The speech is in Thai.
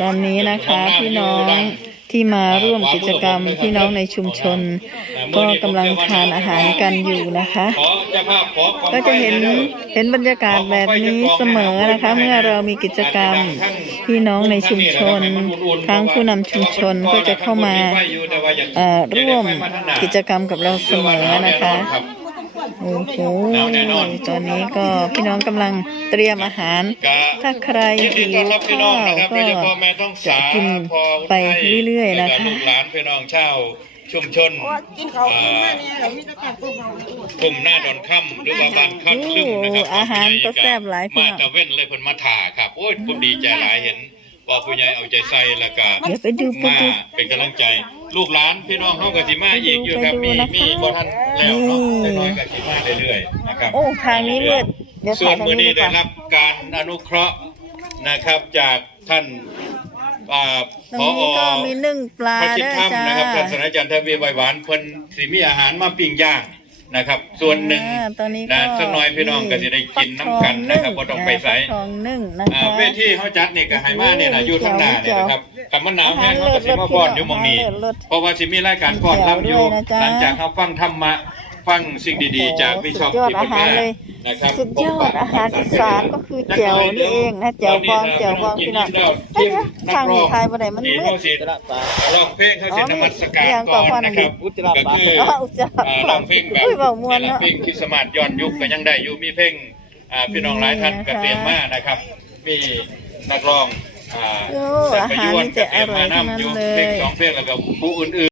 ตอนนี้นะคะพี่น้องที่มาร่วมกิจกรรมพี่น้องในชุมชน ก็กำลังทานอาหารกันอยู่นะคะขอเจ้าภาพขอกองไฟก็จะเห็นเห็นบรรยากาศแบบนี้เสมอนะคะ เมื่อเรามีกิจกรรมพี่น้องในชุมชนทั้งผู้นำชุมชนก็จะเข้ามาเอ่อร่วมกิจกรรมกับเราเสมอนะคะ โอ้โหตอนนี้ก็พี่น้องกำลังเตรียมอาหาร ถ้าใครยินดีหิต้อนวรับพี่น้ข้าองวนะครับโดก็ยเฉพาะแม่ต้องสาจะกินพอไปเรื่อยๆนะคะลูกหลานพี่น้องชาวชุมชนกินเขากินมาเนี่ยเรามีแต่การปรุงเอากลุ่มหน้าดอนค่ำหรือว่าบ้านคัดลึมนะครับโอ้อาหารก็แซ่บหลายพี่มาน้องตะเว้นเลยเพิ่นมาถ่าครับ โอ้ยผมดีใจหลายเห็น ว่าผู้ใหญ่เอาใจใส่แล้วก็เดี๋ยวไปดูไปมาดู เป็นกำลังใจ ลูกหลานพี่น้องเฮาก็สิมาอีกอยู่ครับไปดูมีนะคะมีบ่ทันแล้วเนาะนี่แต่น้อยก็สิมาเรื่อยๆนะครับ โอ้ทางนี้เลือดเดี๋ยวส่วถ่านยทางมื้อนี้นี้ดีกได้ว่า รับการอนุเคราะห์นะครับจากท่านอ่าตรงผอนี้ก็มีนึ่งปลาพระชิด้ตวยถ้ำจ้านะครับท่านสนายจันทวีใบหวานเพิ่นสิมีอาหารมาปิ้งย่าง นะครับ ส่วนหนึ่งอ่าตอนนี้นะก็สักหน่อยพี่น้องก็สิได้กินน้ำกันนะครับบ่ต้องไปไสฟักทองนึ่งนะอ่าคะเวทีเขาจัดนี่ก็ให้มาเนี่ยนะอยู่ข้างหน้าเนี่ยนะครับคำว่าหนาวแห้งเขาก็สิมาป้อนอยู่หมองนี้ เพราะว่าสิมีรายการป้อนรับอยู่ หลังจากเขาฟังธรรมะ ฟังสิ่งดีๆ จากบิชอปสุดยอดที่อาหารเลยนะครับสุดยอดอาหารอีสานก็คือแจ่วนี่เองนะแจ่วบองแจ่วบองพี่น้องเอ้ยทางนี้ทายบ่ได้มันนี่มืเขาดสิร้องเพลงเขาสินมัสการอ๋อก่อนมีนะครับอุจจาก็ระคืออ๋ออุจจาระอ่าร้องเพลงแบบอุ้ยเบาม่วนเนอะเพลงที่สมาร์ทย้อนยุคก็ยังได้อยู่มีเพลงอ่าพี่น้องหลายท่านก็เตรียมมานะครับ มีนักร้องอ่าโอ้อาหารนี่จะอร่อยทั้งนั้นเลยเพลงสองเพลงแล้วก็ผู้อื่นๆ